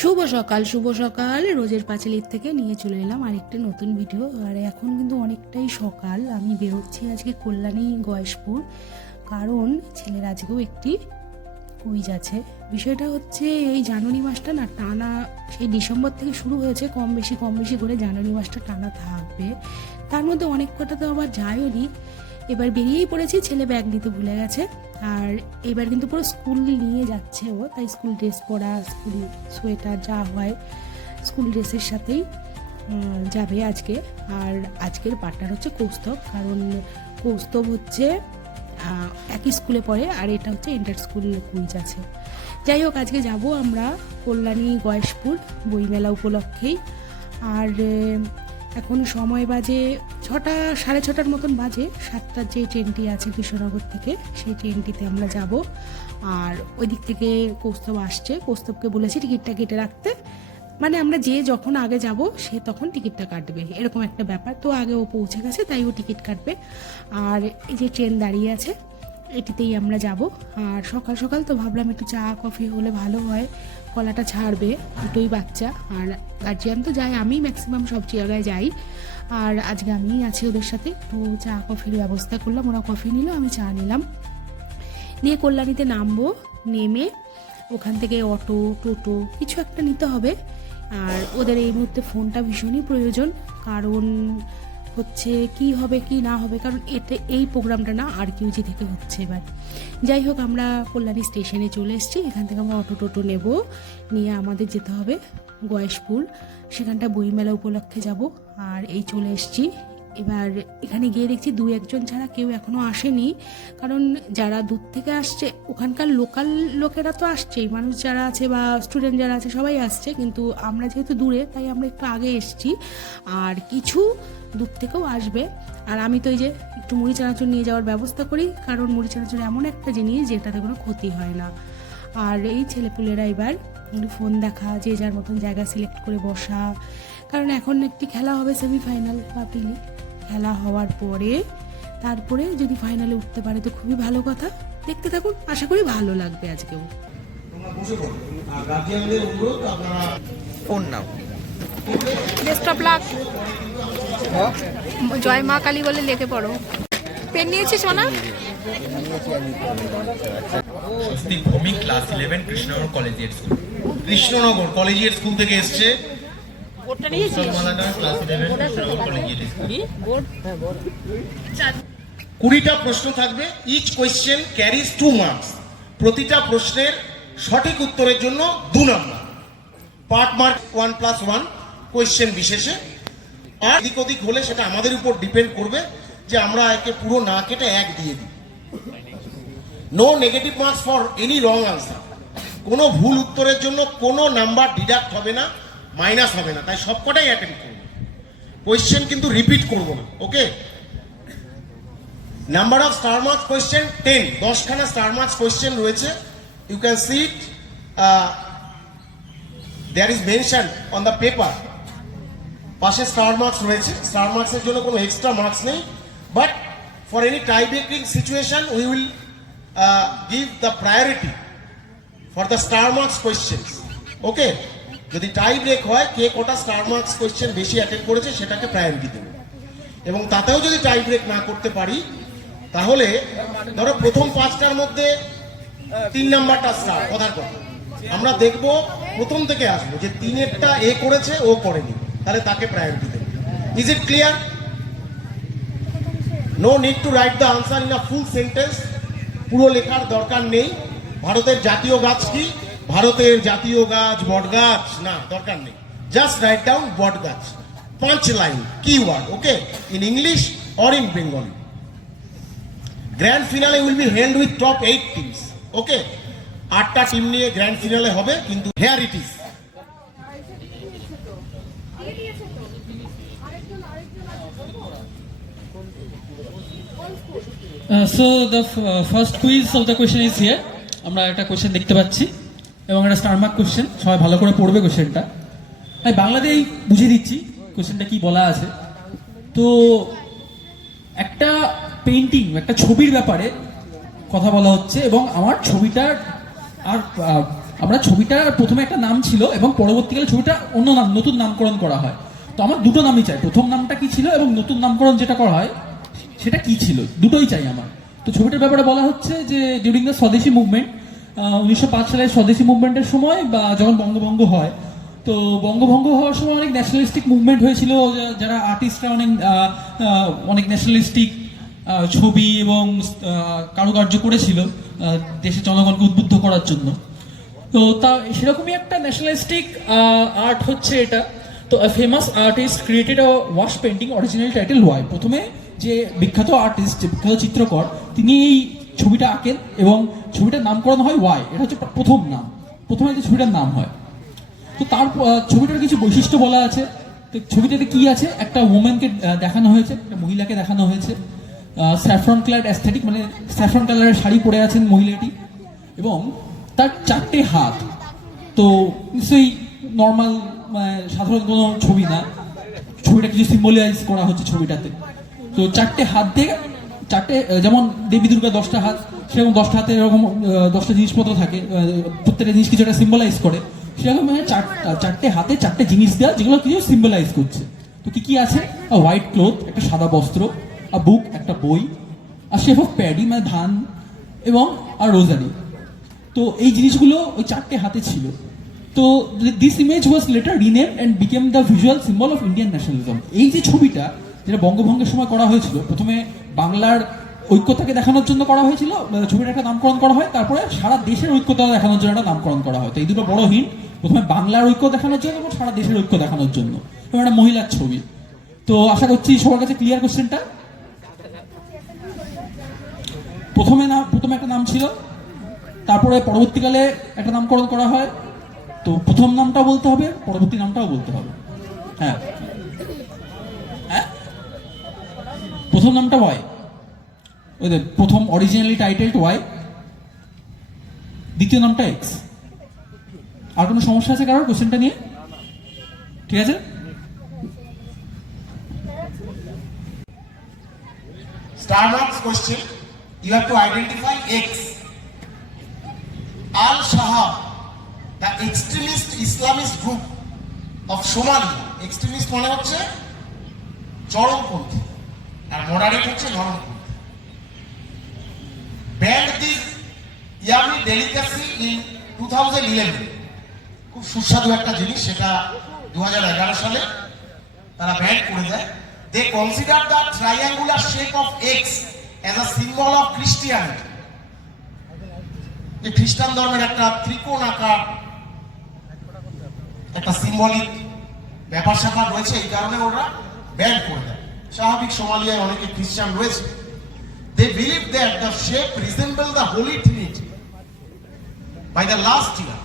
শুভ সকাল রোজের পাঁচালির থেকে নিয়ে চলে এলাম আরেকটা নতুন ভিডিও। আর এখন কিন্তু অনেকটাই সকাল, আমি বেরোচ্ছি আজকে কল্যাণী গয়েশপুর, কারণ ছেলের আজকেও একটি কুইজ আছে। বিষয়টা হচ্ছে এই জানুয়ারি মাসটা না টানা সেই ডিসেম্বর থেকে শুরু হয়েছে, কম বেশি করে জানুয়ারি মাসটা টানা থাকবে। তার মধ্যে অনেক কটা তো আবার যায়ও নি। এবার বেরিয়েই পড়েছি, ছেলে ব্যাগ নিতে ভুলে গেছে। আর এবার কিন্তু পুরো স্কুল নিয়ে যাচ্ছে ও, তাই স্কুল ড্রেস পরা, স্কুল সোয়েটার যা হয় স্কুল ড্রেসের সাথেই যাবে আজকে। আর আজকের পার্টনার হচ্ছে কৌস্তব, কারণ কৌস্তব হচ্ছে একই স্কুলে পড়ে, আর এটা হচ্ছে ইন্টার স্কুল কুইজ আছে। যাই হোক, আজকে যাব আমরা কল্যাণী গয়েশপুর বইমেলা উপলক্ষেই। আর এখন সময় বাজে 6টা, 6:30 মতন বাজে। 7টার যে ট্রেনটি আছে কৃষ্ণনগর থেকে, সেই ট্রেনটিতে আমরা যাব। আর ওই দিক থেকে কৌস্তব আসছে, কৌস্তবকে বলেছি টিকিটটা কেটে রাখতে, মানে আমরা যে যখন আগে যাব সে তখন টিকিটটা কাটবে, এরকম একটা ব্যাপার। তো আগে ও পৌঁছে গেছে, তাই ও টিকিট কাটবে। আর এই যে ট্রেন দাঁড়িয়ে আছে, এটিতেই আমরা যাব। আর সকাল সকাল তো ভাবলাম একটু চা কফি হলে ভালো হয়, কলাটা ছাড়বে, দুটোই বাচ্চা। আর গার্জিয়ান তো যায়, আমি ম্যাক্সিমাম সব জায়গায় যাই, আর আজকে আমিই আছি ওদের সাথে। তো চা কফির ব্যবস্থা করলাম, ওরা কফি নিল, আমি চা নিলাম, নিয়ে কল্যাণীতে নামবো। নেমে ওখান থেকে অটো টোটো কিছু একটা নিতে হবে। আর ওদের এই মুহূর্তে ফোনটা ভীষণই প্রয়োজন, কারণ হচ্ছে কি হবে কি না হবে, কারণ এই প্রোগ্রামটা না RQG থেকে হচ্ছে এবার। যাই হোক, আমরা কল্যাণী স্টেশনে চলে এসেছি। এখান থেকে আমরা অটো টোটো নেব, নিয়ে আমাদের যেতে হবে গয়েশপুর, সেখানটা বইমেলা উপলক্ষে যাব। আর এই চলে এসেছি। এবার এখানে গিয়ে দেখছি 2-1 জন ছাড়া কেউ এখনও আসেনি, কারণ যারা দূর থেকে আসছে ওখানকার লোকাল লোকেরা তো আসছেই, মানুষ যারা আছে বা স্টুডেন্ট যারা আছে সবাই আসছে, কিন্তু আমরা যেহেতু দূরে তাই আমরা একটু আগে এসেছি। আর কিছু দূর থেকেও আসবে। আর আমি তো এই যে একটু মুড়ি চানাচুর নিয়ে যাওয়ার ব্যবস্থা করি, কারণ মুড়ি চানাচুর এমন একটা জিনিস যেটাতে কোনো ক্ষতি হয় না। আর এই ছেলেপুলেরা এবার ফোন দেখা, যে যার মতন জায়গা সিলেক্ট করে বসা, কারণ এখন একটি খেলা হবে সেমিফাইনাল বা প্রিলি। খেলা হওয়ার পরে তারপরে যদি ফাইনালে উঠতে পারে তো খুবই ভালো কথা। দেখতে থাকুন, আশা করি ভালো লাগবে আজকেও। ফোন নাও। Best of luck. জয় মা কালী বলে লিখে পড়ো। পেন নিয়েছি সোনা? Swastik Bhowmik, class 11, Krishnanagar collegiate school. Krishnanagar collegiate school থেকে এসছে। বোর্ডটা নিয়েছিস? Class 11, Krishnanagar collegiate school. 20টা প্রশ্ন থাকবে, ইচ কোয়েশ্চেন ক্যারিজ 2 মার্কস। প্রতিটা প্রশ্নের সঠিক উত্তরের জন্য 2 নাম্বার। পার্ট মার্ক 1+1 কোয়েশ্চেন বিশেষে। আর এদিক ওদিক হলে সেটা আমাদের উপর ডিপেন্ড করবে যে আমরা একে পুরো না কেটে 1 দিয়ে দিই। No negative marks for any wrong answer. কোনো ভুল উত্তরের জন্য কোনো নাম্বার ডিডাক্ট হবে না, মাইনাস হবে না, তাই সবকটাই অ্যাটেন্ড করব। কোয়েশ্চেন কিন্তু রিপিট করব না, okay? Number of star marks question 10, 10খানা স্টার মার্কস কোয়েশ্চেন রয়েছে। You can see it, there is mention on the paper. পাশে স্টার মার্কস রয়েছে, স্টার মার্কসের জন্য কোনো এক্সট্রা মার্কস নেই, but for any tie breaking situation we will give the priority for the star marks questions, okay? যদি tie break হয়, কে কটা স্টার মার্কস কোয়েশ্চেন বেশি অ্যাটেন্ড করেছে সেটাকে প্রায়োরিটি দেবে। এবং তাতেও যদি টাই ব্রেক না করতে পারি, তাহলে ধরো প্রথম 5টার মধ্যে 3 নাম্বারটা স্টার, কথার কথা আমরা দেখব, প্রথম থেকে আসবো যে 3এরটা এ করেছে ও করেনি, তাহলে তাকে প্রায়োরিটি দেবে। Is it clear? No need to write the answer in a full sentence. পুরো লেখার দরকার নেই। ভারতের জাতীয় গাছ কি? ভারতের জাতীয় গাছ বট গাছ না, দরকার নেই। জাস্ট রাইট ডাউন বট গাছ, 5 line keyword, okay? In English or in Bengali. Grand finale will be held with top 8 teams, okay? 8টা টিম নিয়ে গ্র্যান্ড ফিনালে হবে, কিন্তু here it is. So the first quiz of the question is here. আমরা একটা question দেখতে পাচ্ছি এবং একটা স্টার মার্ক কোশ্চেন, সবাই ভালো করে পড়বে কোশ্চেনটা। আমি বাংলাতেই বুঝিয়ে দিচ্ছি কোশ্চেনটা কি বলা আছে। তো একটা পেইন্টিং, একটা ছবির ব্যাপারে কথা বলা হচ্ছে, এবং আমার ছবিটার আর আমরা ছবিটার প্রথমে একটা নাম ছিল এবং পরবর্তীকালে ছবিটা অন্য নাম, নতুন নামকরণ করা হয়। তো আমার দুটো নামই চাই, প্রথম নামটা কি ছিল এবং নতুন নামকরণ যেটা করা হয় সেটা কি ছিল, দুটোই চাই আমার। তো ছবিটার ব্যাপারে বলা হচ্ছে যে ডিউরিং দ্য স্বদেশী মুভমেন্ট, 1905 সালের স্বদেশী মুভমেন্টের সময় বা যখন বঙ্গভঙ্গ হয়, তো বঙ্গভঙ্গ হওয়ার সময় অনেক ন্যাশনালিস্টিক মুভমেন্ট হয়েছিল, যারা আর্টিস্টরা অনেক ন্যাশনালিস্টিক ছবি এবং কারুকার্য করেছিল দেশের জনগণকে উদ্বুদ্ধ করার জন্য। তো তা সেরকমই একটা ন্যাশনালিস্টিক আর্ট হচ্ছে এটা। তো famous artist created a wash painting original title why. প্রথমে যে বিখ্যাত আর্টিস্ট, যে বিখ্যাত চিত্রকর, তিনি এই ছবিটা আঁকেন এবং ছবিটার নামকরণ হয় ওয়াই। এটা হচ্ছে প্রথম নাম, প্রথমে যে ছবিটার নাম হয়। তো তার ছবিটার কিছু বৈশিষ্ট্য বলা আছে। তো ছবিটাতে কি আছে, একটা ওম্যানকে দেখানো হয়েছে, একটা মহিলাকে দেখানো হয়েছে, স্যাফরন ক্লাড অ্যাস্থেটিক, মানে স্যাফরন কালারের শাড়ি পরে আছেন মহিলাটি, এবং তার 4টে হাত। তো নিশ্চয়ই নর্মাল সাধারণ কোনো ছবি না, ছবিটা কিছু সিম্বলাইজ করা হচ্ছে ছবিটাতে। তো 4টে হাত দিয়ে, 4টে, যেমন দেবী দুর্গা 10টা হাত, সেরকম 10টা হাতে এরকম 10টা জিনিসপত্র থাকে, প্রত্যেকটা জিনিস কিছু একটা সিম্বলাইজ করে, সেরকম 4টে হাতে 4টে জিনিস দেওয়া, যেগুলো কিছু সিম্বলাইজ করছে। তো কি কি আছে, হোয়াইট ক্লোথ, একটা সাদা বস্ত্র, আ বুক, একটা বই, আর শেপ অফ প্যাডি মানে ধান, এবং আর রোজারি। তো এই জিনিসগুলো ওই 4টে হাতে ছিল। তো this image was letter rename and became the visual symbol of Indian nationalism. এই যে ছবিটা, যেটা বঙ্গভঙ্গের সময় করা হয়েছিল, প্রথমে বাংলার ঐক্যতাকে দেখানোর জন্য করা হয়েছিল, ছবিটা একটা নামকরণ করা হয়, তারপরে সারা দেশের ঐক্যতা দেখানোর জন্য একটা নামকরণ করা হয়। তো এই দুটো বড় হিন্ট, প্রথমে বাংলার ঐক্য দেখানোর জন্য এবং সারা দেশের ঐক্য দেখানোর জন্য, এবং একটা মহিলার ছবি। তো আশা করছি সবার কাছে ক্লিয়ার কোশ্চেনটা। প্রথমে একটা নাম ছিল, তারপরে পরবর্তীকালে একটা নামকরণ করা হয়। তো প্রথম নামটাও বলতে হবে, পরবর্তী নামটাও বলতে হবে। হ্যাঁ হ্যাঁ, প্রথম নামটা ওয়াই, ওই প্রথম অরিজিনালি টাইটেলড ওয়াই, দ্বিতীয় নামটা এক্স। আর কোনো সমস্যা আছে কারোর কোশ্চেনটা নিয়ে? ঠিক আছে, Star marks question. You have to identify X. Al-Shahab, the extremist Islamist group of Somalia. Extremist মানে হচ্ছে চরমপন্থী, আর মডারেট হচ্ছে নরমপন্থী। Banned this yummy delicacy in 2011. খুব সুস্বাদু একটা জিনিস, সেটা 2011 সালে তারা ব্যান করে দেয়। They consider the triangular shape of X as a symbol of Christianity. যে খ্রিস্টান ধর্মের একটা ত্রিকোণ আকার একটা সিম্বলিক ব্যাপার স্যাপার রয়েছে, এই কারণে ওরা ব্যান করে দেয়। স্বাভাবিক সোমালিয়ায় অনেকে খ্রিস্টান রয়েছে। They believe that the shape resembles the Holy Trinity. By the last year,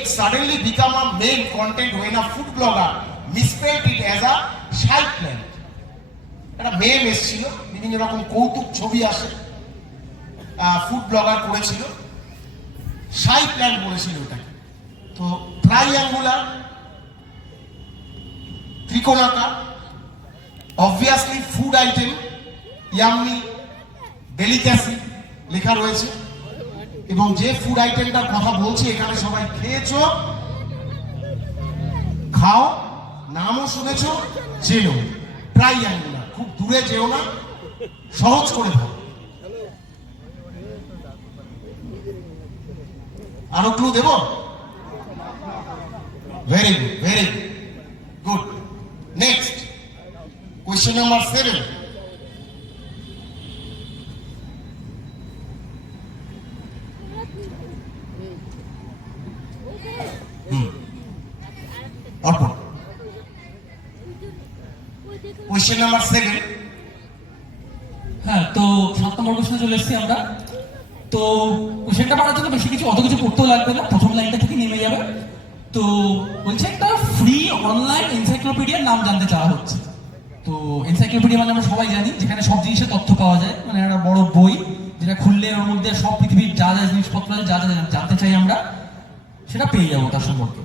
X suddenly became a main content when a food blogger misspelled it as a shite plant. একটা মেম এসেছিল, বিভিন্ন রকম কৌতুক ছবি আসে, ফুড ব্লগার করেছিল, শাই plan বলেছিল ওটাকে। তো triangular, ত্রিকোণাকার, obviously food item, yummy, ডেলিক্যাসি লেখা রয়েছে, এবং যে ফুড আইটেমটার কথা বলছি এখানে সবাই খেয়েছো, খাও, নামও শুনেছো, চেনো। ট্রাইঅ্যাঙ্গুলার, খুব দূরে যেও না, সহজ করে ভাবো। আরো ক্লু দেব? Very good, very good. Next question number 7। Arpan, question number 7। হ্যাঁ, তো 7 নম্বর কোশ্চেনে চলে এসেছি আমরা। তো কোশ্চেনটা পড়ার জন্য বেশি কিছু, অত কিছু পড়তেও লাগবে না, প্রথম লাইনটা থেকে নেমে যাবে। তো বলছে একটা ফ্রি অনলাইন এনসাইক্লোপিডিয়ার নাম জানতে চাওয়া হচ্ছে। তো এনসাইক্লোপিডিয়া মানে আমরা সবাই জানি, যেখানে সব জিনিসের তথ্য পাওয়া যায়, মানে একটা বড় বই যেটা খুললে ওর মধ্যে সব পৃথিবীর যা যা জিনিসপত্র আছে, যা যা জানতে চাই আমরা সেটা পেয়ে যাবো তার সম্পর্কে।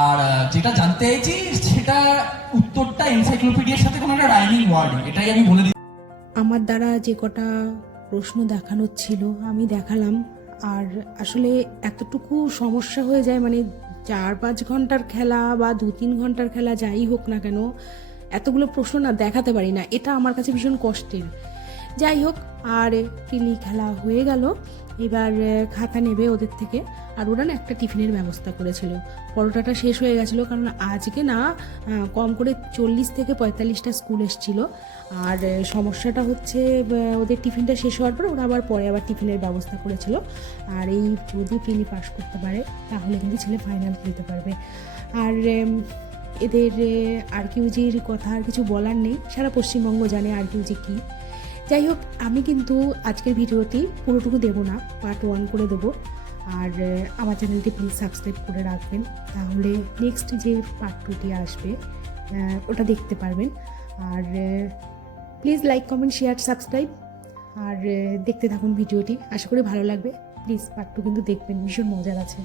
আর যেটা জানতে চাইছি সেটা উত্তরটা এনসাইক্লোপিডিয়ার সাথে কোনো একটা রাইমিং ওয়ার্ড, এটাই আমি বলে দিই। আমার দ্বারা যে কটা প্রশ্ন দেখানোর ছিল আমি দেখালাম। আর আসলে এতটুকু সমস্যা হয়ে যায়, মানে 4-5 ঘন্টার খেলা বা 2-3 ঘন্টার খেলা যাই হোক না কেন, এতগুলো প্রশ্ন না দেখাতে পারি না, এটা আমার কাছে ভীষণ কষ্টের। যাই হোক, আর প্রিলি খেলা হয়ে গেল, এবার খাতা নেবে ওদের থেকে। আর ওরা না একটা টিফিনের ব্যবস্থা করেছিল, পরোটাটা শেষ হয়ে গেছিলো, কারণ আজকে না কম করে 40 থেকে 45টা স্কুল এসেছিল। আর সমস্যাটা হচ্ছে ওদের টিফিনটা শেষ হওয়ার পর ওরা আবার পরে আবার টিফিনের ব্যবস্থা করেছিল। আর এই যদি প্রিলি পাস করতে পারে তাহলে কিন্তু ছেলে ফাইনাল খেলতে পারবে। আর এদের আরকিউজির কথা আর কিছু বলার নেই, সারা পশ্চিমবঙ্গ জানে আরকিউজি কী। যাই হোক, আমি কিন্তু আজকের ভিডিওটি পুরোটুকু দেবো না, পার্ট 1 করে দেবো। আর আমার চ্যানেলটি প্লিজ সাবস্ক্রাইব করে রাখবেন, তাহলে নেক্সট যে পার্ট 2টি আসবে ওটা দেখতে পারবেন। আর please like, comment, share, subscribe. আর দেখতে থাকুন ভিডিওটি, আশা করি ভালো লাগবে। প্লিজ পার্ট 2 কিন্তু দেখবেন, ভীষণ মজার আছে।